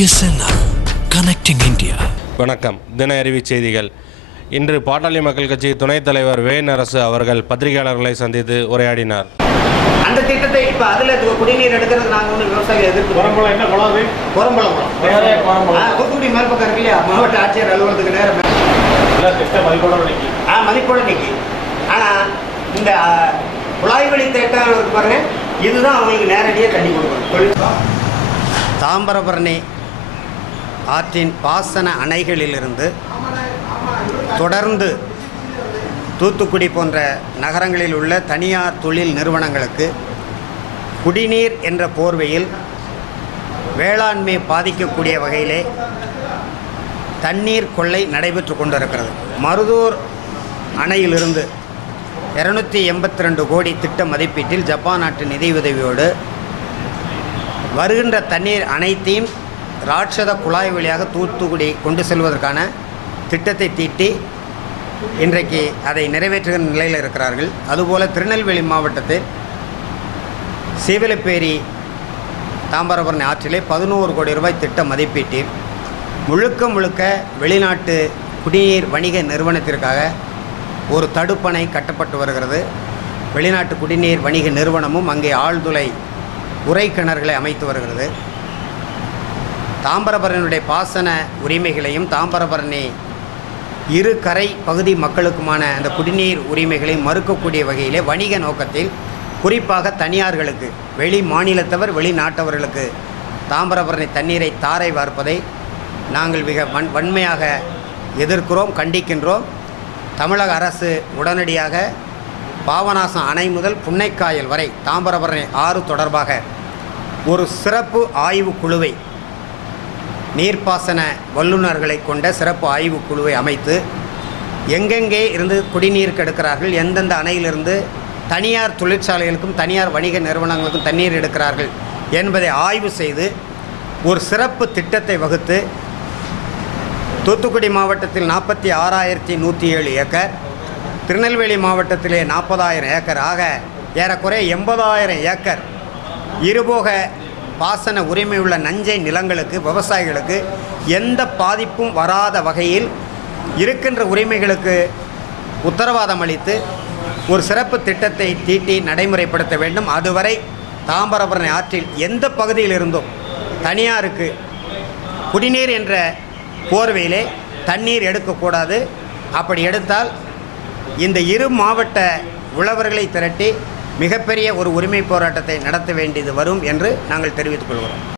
BSNL Connecting India. வணக்கம். தின அறிவி செய்திகள். இன்று பாட்டாளி மக்கள் கட்சி துணைத் தலைவர் வேணரசு அவர்கள் பத்திரிகையாளர்களை சந்தித்து உரையாடினார். அந்த திட்டத்தை இப்போ அதில் குடிநீர் எடுக்கிறது நாங்கள் ஒன்று விவசாயிகள் எதிர்த்து குரம்பலம் தூத்துக்குடி மேல் பக்கம் இருக்கு இல்லையா, மாவட்ட ஆட்சியர் அலுவலகத்துக்கு நேரம் மதிப்போட நிற்கி. ஆனால் இந்த குழாய் வழி திட்டம் பாருங்க, இதுதான் அவங்களுக்கு நேரடியாக தண்ணி கொடுக்கணும். தாமிரபரணி ஆற்றின் பாசன அணைகளிலிருந்து தொடர்ந்து தூத்துக்குடி போன்ற நகரங்களில் உள்ள தனியார் தொழில் நிறுவனங்களுக்கு குடிநீர் என்ற போர்வையில் வேளாண்மை பாதிக்கக்கூடிய வகையிலே தண்ணீர் கொள்ளை நடைபெற்று கொண்டிருக்கிறது. மருதூர் அணையிலிருந்து 282 கோடி திட்ட மதிப்பீட்டில் ஜப்பான் நாட்டு நிதியுதவியோடு வருகின்ற தண்ணீர் அனைத்தையும் ராட்சத குழாய் வழியாக தூத்துக்குடி கொண்டு செல்வதற்கான திட்டத்தை தீட்டி இன்றைக்கு அதை நிறைவேற்றுகிற நிலையில் இருக்கிறார்கள். அதுபோல் திருநெல்வேலி மாவட்டத்தில் சீவலப்பேரி தாமிரபரணி ஆற்றிலே 11 கோடி ரூபாய் திட்ட மதிப்பீட்டில் முழுக்க வெளிநாட்டு குடிநீர் வணிக நிறுவனத்திற்காக ஒரு தடுப்பணை கட்டப்பட்டு வருகிறது. வெளிநாட்டு குடிநீர் வணிக நிறுவனமும் அங்கே ஆழ்துளை உரை கிணறுகளை அமைத்து வருகிறது. தாமிரபரணியுடைய பாசன உரிமைகளையும் தாமிரபரணி இரு கரை பகுதி மக்களுக்குமான அந்த குடிநீர் உரிமைகளை மறுக்கக்கூடிய வகையிலே வணிக நோக்கத்தில் குறிப்பாக தனியார்களுக்கு, வெளி மாநிலத்தவர் வெளிநாட்டவர்களுக்கு தாமிரபரணி தண்ணீரை தாரை வார்ப்பதை நாங்கள் மிக வன்மையாக எதிர்க்கிறோம், கண்டிக்கின்றோம். தமிழக அரசு உடனடியாக பாபநாசம் அணை முதல் புன்னைக்காயல் வரை தாமிரபரணி ஆறு தொடர்பாக ஒரு சிறப்பு ஆய்வு குழுவை, நீர்ப்பாசன வல்லுநர்களை கொண்ட சிறப்பு ஆய்வு குழுவை அமைத்து எங்கெங்கே இருந்து குடிநீர் எடுக்கிறார்கள், எந்தெந்த அணையிலிருந்து தனியார் தொழிற்சாலைகளுக்கும் தனியார் வணிக நிறுவனங்களுக்கும் தண்ணீர் எடுக்கிறார்கள் என்பதை ஆய்வு செய்து ஒரு சிறப்பு திட்டத்தை வகுத்து தூத்துக்குடி மாவட்டத்தில் 46,107 ஏக்கர், திருநெல்வேலி மாவட்டத்திலே 40,000 ஏக்கர் ஆக ஏறக்குறைய 80,000 ஏக்கர் இருபோக பாசன உரிமை உள்ள நஞ்சை நிலங்களுக்கு விவசாயிகளுக்கு எந்த பாதிப்பும் வராத வகையில் இருக்கின்ற உரிமைகளுக்கு உத்தரவாதம் அளித்து ஒரு சிறப்பு திட்டத்தை தீட்டி நடைமுறைப்படுத்த வேண்டும். அதுவரை தாமிரபரணி ஆற்றில் எந்த பகுதியில் இருந்தும் தனியாருக்கு குடிநீர் என்ற போர்வையிலே தண்ணீர் எடுக்கக்கூடாது. அப்படி எடுத்தால் இந்த இரு மாவட்ட உழவர்களை திரட்டி மிகப்பெரிய ஒரு உரிமை போராட்டத்தை நடத்த வேண்டியது வரும் என்று நாங்கள் தெரிவித்துக் கொள்கிறோம்.